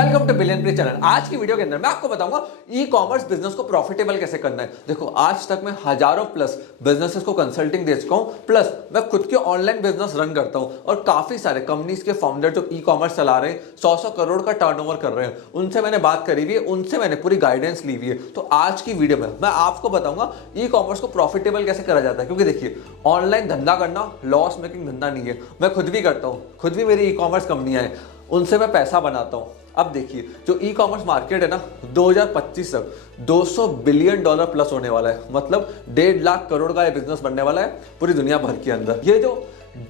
Welcome two billion channel. आज की video के अंदर मैं आपको बताऊंगा ई कॉमर्स बिजनेस को प्रॉफिटेबल कैसे करना है। देखो, आज तक मैं हजारों प्लस बिजनेसेस को कंसल्टिंग दे चुका हूं, प्लस मैं खुद के ऑनलाइन बिजनेस रन करता हूं और काफी सारे कंपनीज के फाउंडर जो ई कॉमर्स चला रहे हैं, 100 करोड़ का टर्नओवर कर रहे हैं, उनसे मैंने बात करी हुई है, उनसे मैंने पूरी गाइडेंस ली हुई है। तो आज की वीडियो में मैं आपको बताऊंगा ई कॉमर्स को प्रॉफिटेबल कैसे करा जाता है। क्योंकि देखिए, ऑनलाइन धंधा करना लॉस मेकिंग धंधा नहीं है। मैं खुद भी करता हूँ, खुद भी मेरी ई कॉमर्स कंपनियां हैं, उनसे मैं पैसा बनाता हूँ। अब देखिए, जो ई कॉमर्स मार्केट है ना, 2025 तक 200 बिलियन डॉलर प्लस होने वाला है। मतलब 1.5 लाख करोड़ का ये बिजनेस बनने वाला है पूरी दुनिया भर के अंदर। ये जो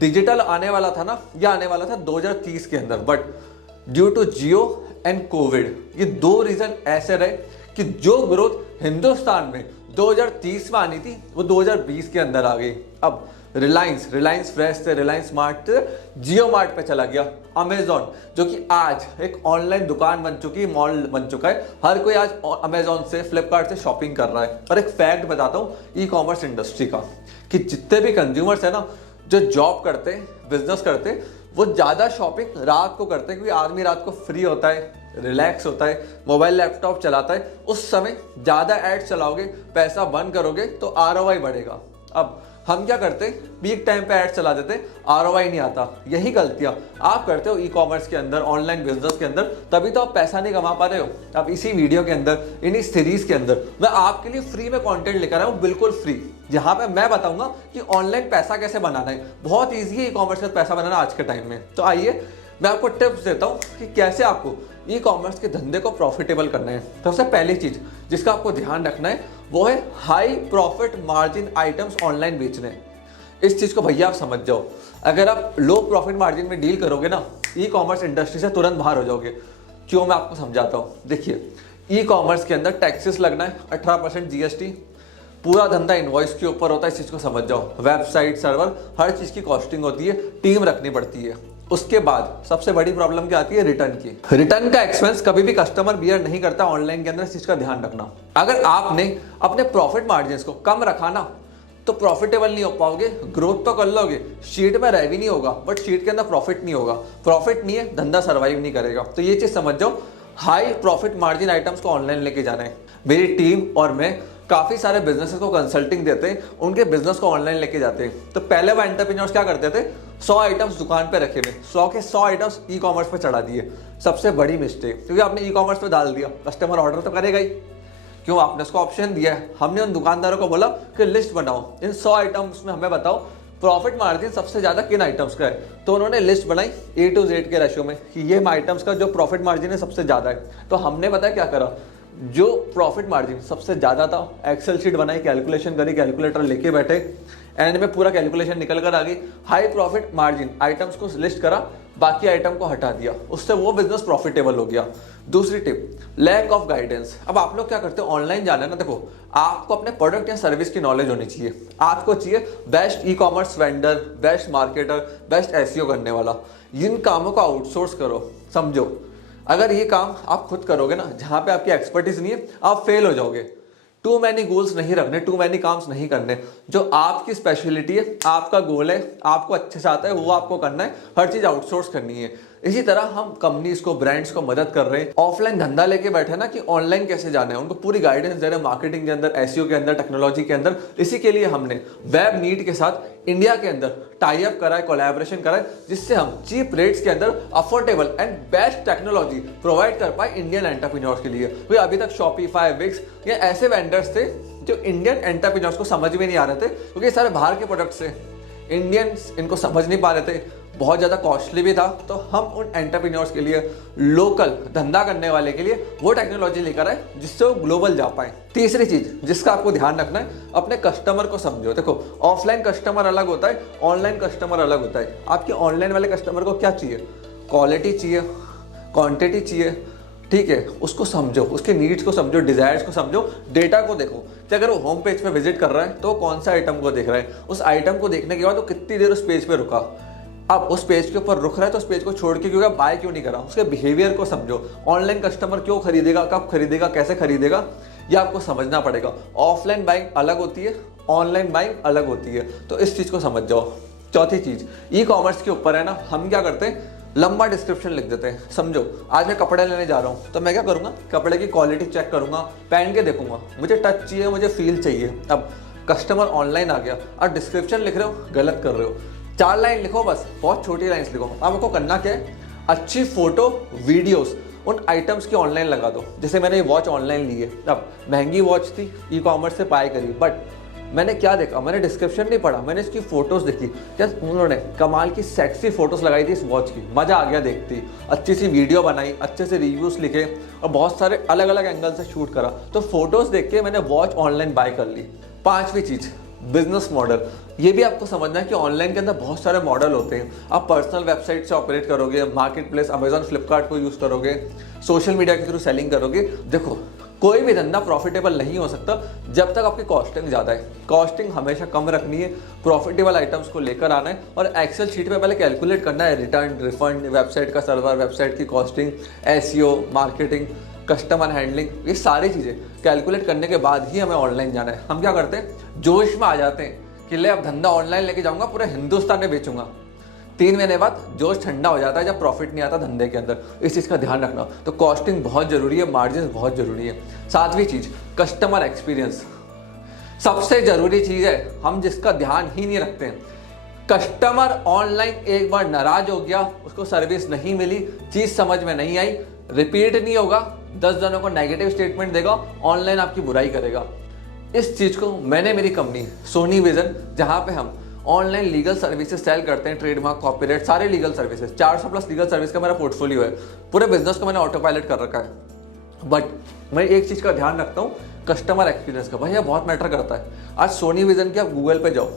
डिजिटल आने वाला था ना, ये आने वाला था 2030 के अंदर, but due to Jio and covid, ये दो रीजन ऐसे रहे कि जो ग्रोथ हिंदुस्तान में 2030 में आनी थी वो 2020 के अंदर आ गई। अब रिलायंस फ्रेश से, रिलायंस स्मार्ट से जियो मार्ट पे चला गया। अमेजॉन, जो कि आज एक ऑनलाइन दुकान बन चुकी है, मॉल बन चुका है, हर कोई आज अमेजॉन से, फ्लिपकार्ट से शॉपिंग कर रहा है। और एक फैक्ट बताता हूँ ई कॉमर्स इंडस्ट्री का, कि जितने भी कंज्यूमर्स है ना, जो जॉब करते, बिजनेस करते, वो ज़्यादा शॉपिंग रात को करते हैं। क्योंकि आदमी रात को फ्री होता है, रिलैक्स होता है, मोबाइल लैपटॉप चलाता है। उस समय ज़्यादा एड्स चलाओगे, पैसा बंद करोगे तो ROI बढ़ेगा। अब हम क्या करते, पीक टाइम पे ऐड चला देते, ROI नहीं आता। यही गलतियां आप करते हो ई कॉमर्स के अंदर, ऑनलाइन बिजनेस के अंदर, तभी तो आप पैसा नहीं कमा पा रहे हो। अब इसी वीडियो के अंदर, इन्हीं सीरीज के अंदर मैं आपके लिए फ्री में कंटेंट लेकर आया हूँ, बिल्कुल फ्री, जहां पे मैं बताऊंगा कि ऑनलाइन पैसा कैसे बनाना है। बहुत ईजी है ई कॉमर्स में पैसा बनाना आज के टाइम में। तो आइए मैं आपको टिप्स देता हूँ कि कैसे आपको ई कॉमर्स के धंधे को प्रॉफिटेबल करना है। सबसे पहली चीज जिसका आपको ध्यान रखना है वो है high profit margin items online बेचने। इस चीज को भैया आप समझ जाओ। अगर आप लो प्रॉफिट मार्जिन में डील करोगे ना, ई कॉमर्स इंडस्ट्री से तुरंत बाहर हो जाओगे। क्यों, मैं आपको समझाता हूँ। देखिए, ई कॉमर्स के अंदर टैक्सेस लगना है, 18% GST, पूरा धंधा इनवॉइस के ऊपर होता है। इस चीज को समझ जाओ। वेबसाइट, सर्वर, हर चीज की कॉस्टिंग होती है, टीम रखनी पड़ती है। उसके बाद सबसे बड़ी प्रॉब्लम क्या आती है, रिटर्न की। रिटर्न का एक्सपेंस कभी भी कस्टमर बियर नहीं करता ऑनलाइन के अंदर। इस चीज का ध्यान रखना। अगर आपने अपने प्रॉफिट मार्जिन को कम रखा ना, तो प्रॉफिटेबल नहीं हो पाओगे। ग्रोथ तो कर लोगे, शीट में रेवेन्यू होगा, बट शीट के अंदर प्रॉफिट नहीं होगा। प्रॉफिट नहीं है, धंधा सर्वाइव नहीं करेगा। तो ये चीज समझ जाओ, हाई प्रॉफिट मार्जिन आइटम्स को ऑनलाइन लेके जाना है। मेरी टीम और मैं काफी सारे बिजनेसेस को कंसल्टिंग देते हैं, उनके बिजनेस को ऑनलाइन लेके जाते हैं। तो पहले वो एंटरप्रेन्योर्स क्या करते थे, 100 आइटम्स दुकान पे रखे हुए, 100 के 100 आइटम्स ई कॉमर्स पे चढ़ा दिए। सबसे बड़ी मिस्टेक, क्योंकि आपने ई कॉमर्स पे डाल दिया, कस्टमर ऑर्डर तो करेगा ही। क्यों, आपने उसको ऑप्शन दिया है। हमने उन दुकानदारों को बोला कि लिस्ट बनाओ, इन 100 आइटम्स में हमें बताओ प्रॉफिट मार्जिन सबसे ज्यादा किन आइटम्स का है। तो उन्होंने लिस्ट बनाई A to Z के रेशियो में कि ये आइटम्स का जो प्रॉफिट मार्जिन है सबसे ज्यादा है। तो हमने पता क्या करा, जो प्रॉफिट मार्जिन सबसे ज्यादा था, एक्सेल शीट बनाई, कैलकुलेशन करी, कैलकुलेटर लेके बैठे, एंड में पूरा कैलकुलेशन निकल कर आ गई। हाई प्रॉफिट मार्जिन आइटम्स को लिस्ट करा, बाकी आइटम को हटा दिया, उससे वो बिजनेस प्रॉफिटेबल हो गया। दूसरी टिप, लैक ऑफ गाइडेंस। अब आप लोग क्या करते हो, ऑनलाइन जाना है ना, देखो आपको अपने प्रोडक्ट या सर्विस की नॉलेज होनी चाहिए। आपको चाहिए best e commerce vendor, best marketer, best SEO करने वाला। इन कामों को आउटसोर्स करो। समझो, अगर ये काम आप खुद करोगे ना, जहां पे आपकी एक्सपर्टीज नहीं है, आप फेल हो जाओगे। टू मैनी गोल्स नहीं रखने, टू मैनी काम्स नहीं करने। जो आपकी स्पेशलिटी है, आपका गोल है, आपको अच्छे से आता है, वो आपको करना है। हर चीज आउटसोर्स करनी है। इसी तरह हम कंपनीज को, ब्रांड्स को मदद कर रहे हैं। ऑफलाइन धंधा लेके बैठे ना कि ऑनलाइन कैसे जाना है, उनको पूरी गाइडेंस दे रहे हैं, मार्केटिंग के अंदर, SEO के अंदर, टेक्नोलॉजी के अंदर। इसी के लिए हमने वेब नीड के साथ इंडिया के अंदर टाई अप करा है, कोलैबोरेशन करा है, जिससे हम चीप रेट्स के अंदर affordable and best technology provide कर पाए इंडियन एंटरप्रेन्योर्स के लिए। तो अभी तक शॉपिफाई, विक्स, ये ऐसे वेंडर्स थे जो इंडियन एंटरप्रेन्योर्स को समझ में नहीं आ रहे थे, क्योंकि ये सारे बाहर के प्रोडक्ट्स थे, इंडियंस इनको समझ नहीं पा रहे थे, बहुत ज़्यादा कॉस्टली भी था। तो हम उन एंटरप्रेन्योर्स के लिए, लोकल धंधा करने वाले के लिए वो टेक्नोलॉजी लेकर आए जिससे वो ग्लोबल जा पाए। तीसरी चीज जिसका आपको ध्यान रखना है, अपने कस्टमर को समझो। देखो, ऑफलाइन कस्टमर अलग होता है, ऑनलाइन कस्टमर अलग होता है। आपके ऑनलाइन वाले कस्टमर को क्या चाहिए, क्वालिटी चाहिए, क्वांटिटी चाहिए, ठीक है, उसको समझो, उसके नीड्स को समझो, डिजायर्स को समझो, डेटा को देखो कि अगर वो होम पेज पे विजिट कर रहा है तो कौन सा आइटम को देख रहा है, उस आइटम को देखने के बाद वो कितनी देर उस पेज पे रुका। अब उस पेज के ऊपर रुक रहा है तो उस पेज को छोड़ के क्योंकि बाय क्यों नहीं करा, उसके बिहेवियर को समझो। ऑनलाइन कस्टमर क्यों खरीदेगा, कब खरीदेगा, कैसे खरीदेगा, ये आपको समझना पड़ेगा। ऑफलाइन बाइंग अलग होती है, ऑनलाइन बाइंग अलग होती है, तो इस चीज को समझ जाओ। चौथी चीज, ई कॉमर्स के ऊपर है ना, हम क्या करते हैं, लंबा डिस्क्रिप्शन लिख देते हैं। समझो आज मैं कपड़े लेने जा रहा हूँ तो मैं क्या करूँगा, कपड़े की क्वालिटी चेक करूँगा, पहन के देखूंगा, मुझे टच चाहिए, मुझे फील चाहिए। अब कस्टमर ऑनलाइन आ गया और डिस्क्रिप्शन लिख रहे हो, गलत कर रहे हो। 4 लाइन लिखो, बस बहुत छोटी लाइन्स लिखो। अब आपको करना क्या है, अच्छी फोटो वीडियोस उन आइटम्स की ऑनलाइन लगा दो। जैसे मैंने ये वॉच ऑनलाइन ली है, अब महंगी वॉच थी, ई कॉमर्स से बाय करी, बट मैंने क्या देखा, मैंने डिस्क्रिप्शन नहीं पढ़ा, मैंने इसकी फोटोज देखी। क्या उन्होंने कमाल की सेक्सी फोटोज लगाई थी इस वॉच की, मजा आ गया देखती। अच्छी सी वीडियो बनाई, अच्छे से रिव्यूज लिखे और बहुत सारे अलग अलग एंगल से शूट करा, तो फोटोज देख के मैंने वॉच ऑनलाइन बाय कर ली। 5वीं चीज, बिजनेस मॉडल। ये भी आपको समझना है कि ऑनलाइन के अंदर बहुत सारे मॉडल होते हैं। आप पर्सनल वेबसाइट से ऑपरेट करोगे, मार्केट प्लेस अमेजॉन फ्लिपकार्ट को यूज़ करोगे, सोशल मीडिया के थ्रू सेलिंग करोगे। देखो कोई भी धंधा प्रॉफिटेबल नहीं हो सकता जब तक आपकी कॉस्टिंग ज़्यादा है। कॉस्टिंग हमेशा कम रखनी है, प्रॉफिटेबल आइटम्स को लेकर आना है और एक्सेल शीट पे पहले कैलकुलेट करना है रिटर्न, रिफंड, वेबसाइट का सर्वर, वेबसाइट की costing, SEO, marketing, customer handling, ये सारी चीज़ें कैलकुलेट करने के बाद ही हमें ऑनलाइन जाना है। हम क्या करते हैं, जोश में आ जाते हैं कि ले अब धंधा ऑनलाइन लेके जाऊंगा, पूरे हिंदुस्तान में बेचूंगा। 3 महीने बाद जोश ठंडा हो जाता है जब प्रॉफिट नहीं आता धंधे के अंदर। इस चीज़ का ध्यान रखना। तो कॉस्टिंग बहुत जरूरी है, मार्जिन बहुत जरूरी है। 7वीं चीज, कस्टमर एक्सपीरियंस सबसे जरूरी चीज है, हम जिसका ध्यान ही नहीं रखते हैं। कस्टमर ऑनलाइन एक बार नाराज हो गया, उसको सर्विस नहीं मिली, चीज समझ में नहीं आई, रिपीट नहीं होगा, 10 जनों को नेगेटिव स्टेटमेंट देगा, ऑनलाइन आपकी बुराई करेगा। इस चीज को मैंने मेरी कंपनी सोनी विजन, जहां पे हम ऑनलाइन लीगल सर्विसेज सेल करते हैं, ट्रेडमार्क, कॉपीराइट, सारे legal services, 400 plus legal service का मेरा पोर्टफोलियो है। पूरे बिजनेस को मैंने ऑटो पायलट कर रखा है। बट मैं एक चीज का ध्यान रखता हूँ, कस्टमर एक्सपीरियंस का। भाई ये बहुत मैटर करता है। आज सोनी विजन के आप गूगल पे जाओ,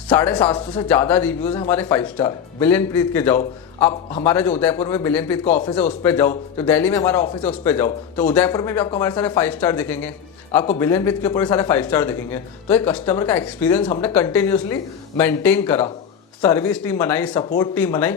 750 से ज़्यादा रिव्यूज़ हैं हमारे 5 स्टार। बिलियन प्रीत के जाओ, आप हमारा जो उदयपुर में बिलियन प्रीत का ऑफिस है उस पर जाओ, जो दिल्ली में हमारा ऑफिस है उस पर जाओ, तो उदयपुर में भी आपको हमारे सारे 5 स्टार दिखेंगे, आपको बिलियन प्रीत के ऊपर सारे 5 स्टार दिखेंगे। तो एक कस्टमर का एक्सपीरियंस हमने कंटिन्यूसली मेंटेन करा, सर्विस टीम बनाई, सपोर्ट टीम बनाई।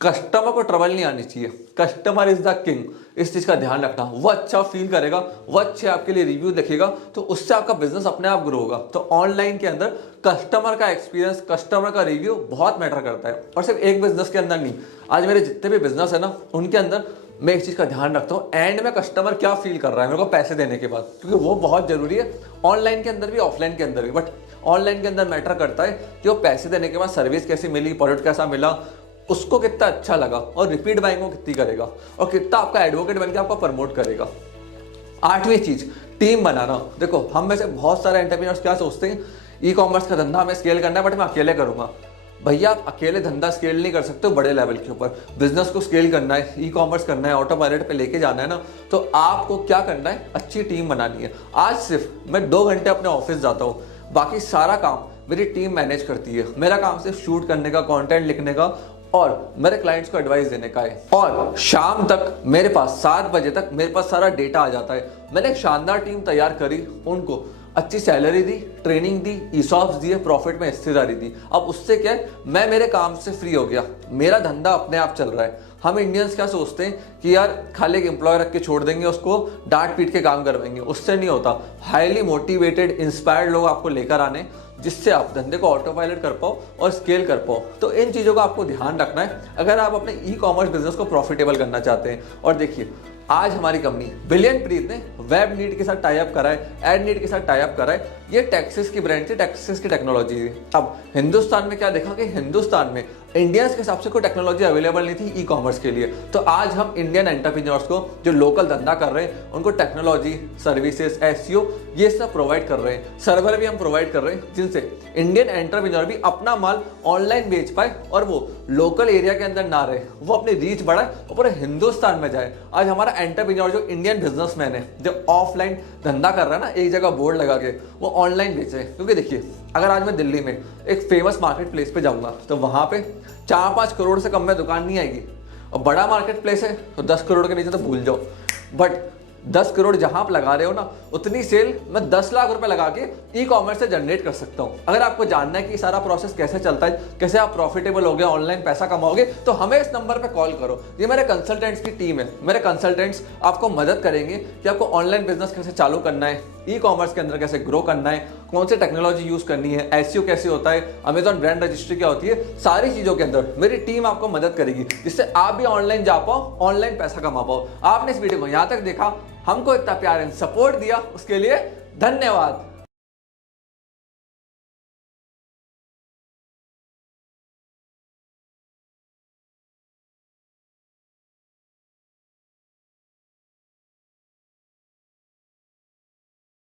कस्टमर को ट्रबल नहीं आनी चाहिए, कस्टमर इज द किंग। इस चीज का ध्यान रखना। वो अच्छा फील करेगा, वो अच्छे आपके लिए रिव्यू देखेगा, तो उससे आपका बिजनेस अपने आप ग्रो होगा। तो ऑनलाइन के अंदर कस्टमर का एक्सपीरियंस, कस्टमर का रिव्यू बहुत मैटर करता है। और सिर्फ एक बिजनेस के अंदर नहीं, आज मेरे जितने भी बिजनेस है ना, उनके अंदर मैं एक चीज का ध्यान रखता हूँ, एंड में कस्टमर क्या फील कर रहा है मेरे को पैसे देने के बाद, क्योंकि वो बहुत जरूरी है। ऑनलाइन के अंदर भी, ऑफलाइन के अंदर भी। बट ऑनलाइन के अंदर मैटर करता है कि वो पैसे देने के बाद सर्विस कैसी मिली, प्रोडक्ट कैसा मिला, उसको कितना अच्छा लगा, और रिपीट बाइंग को कितनी करेगा, और कितना आपका एडवोकेट बनकर आपको प्रमोट करेगा। 8वीं चीज, टीम बनाना। देखो हम में से बहुत सारे एंटरप्रेन्योर्स क्या सोचते हैं, ई कॉमर्स का धंधा हमें स्केल करना है बट मैं अकेले करूंगा। भैया आप अकेले धंधा स्केल नहीं कर सकते हो बड़े लेवल के ऊपर। बिजनेस को स्केल करना है, ई कॉमर्स करना है, ऑटो पायलट पे लेके जाना है ना, तो आपको क्या करना है, अच्छी टीम बनानी है। आज सिर्फ मैं 2 घंटे अपने ऑफिस जाता हूँ, बाकी सारा काम मेरी टीम मैनेज करती है। मेरा काम सिर्फ शूट करने का, कंटेंट लिखने का और मेरे क्लाइंट्स को एडवाइस देने का है। और शाम तक मेरे पास 7 बजे तक मेरे पास सारा डेटा आ जाता है। मैंने एक शानदार टीम तैयार करी, उनको अच्छी सैलरी दी, ट्रेनिंग दी, ईसॉप्स दिए, प्रॉफिट में हिस्सेदारी दी। अब उससे क्या है, मैं मेरे काम से फ्री हो गया, मेरा धंधा अपने आप चल रहा है। हम इंडियंस क्या सोचते हैं कि यार खाली एक एम्प्लॉय रख के छोड़ देंगे, उसको डांट पीट के काम करवाएंगे, उससे नहीं होता। हाईली मोटिवेटेड, इंस्पायर्ड लोग आपको लेकर आने, जिससे आप धंधे को ऑटो पायलट कर पाओ और स्केल कर पाओ। तो इन चीज़ों का आपको ध्यान रखना है अगर आप अपने ई कॉमर्स बिजनेस को प्रॉफिटेबल करना चाहते हैं। और देखिए आज हमारी कंपनी बिलियन प्रीत ने वेब नीड के साथ टाई अप करा है, एड नीड के साथ टाई अप करा है। ये टेक्सास की ब्रांड थी, टेक्सास की टेक्नोलॉजी थी। अब हिंदुस्तान में क्या देखा कि हिंदुस्तान में इंडियंस के हिसाब से कोई टेक्नोलॉजी अवेलेबल नहीं थी ई कॉमर्स के लिए। तो आज हम इंडियन एंटरप्रेन्योर्स को जो लोकल धंधा कर रहे हैं उनको टेक्नोलॉजी, सर्विसेज, एसईओ ये सब प्रोवाइड कर रहे हैं। सर्वर भी हम प्रोवाइड कर रहे हैं जिनसे इंडियन एंटरप्रेन्योर भी अपना माल ऑनलाइन बेच पाए और वो लोकल एरिया के अंदर ना रहे, वो अपनी रीच बढ़ाए और पूरे हिंदुस्तान में जाए। आज हमारा एंटरप्रेन्योर जो इंडियन बिजनेसमैन है, जो ऑफलाइन धंधा कर रहा है ना, एक जगह बोर्ड लगा के, वो ऑनलाइन बेचे। क्योंकि देखिए अगर आज मैं दिल्ली में एक फेमस मार्केट प्लेस पे जाऊंगा तो वहां पे 4-5 करोड़ से कम में दुकान नहीं आएगी। और बड़ा मार्केट प्लेस है तो 10 करोड़ के नीचे तो भूल जाओ। बट 10 करोड़ जहां आप लगा रहे हो ना, उतनी सेल मैं 10 लाख रुपए लगा के ई कॉमर्स से जनरेट कर सकता हूं। अगर आपको जानना है कि सारा प्रोसेस कैसे चलता है, कैसे आप प्रॉफिटेबल हो गए, ऑनलाइन पैसा कमाओगे, तो हमें इस नंबर पे कॉल करो। ये मेरे कंसल्टेंट्स की टीम है। मेरे कंसल्टेंट्स आपको मदद करेंगे कि आपको ऑनलाइन बिजनेस कैसे चालू करना है, ई कॉमर्स के अंदर कैसे ग्रो करना है, कौन से टेक्नोलॉजी यूज करनी है, एसईओ कैसे होता है, अमेजॉन ब्रांड रजिस्ट्री क्या होती है, सारी चीजों के अंदर मेरी टीम आपको मदद करेगी जिससे आप भी ऑनलाइन जा पाओ, ऑनलाइन पैसा कमा पाओ। आपने इस वीडियो को यहां तक देखा, हमको इतना प्यार एंड सपोर्ट दिया, उसके लिए धन्यवाद।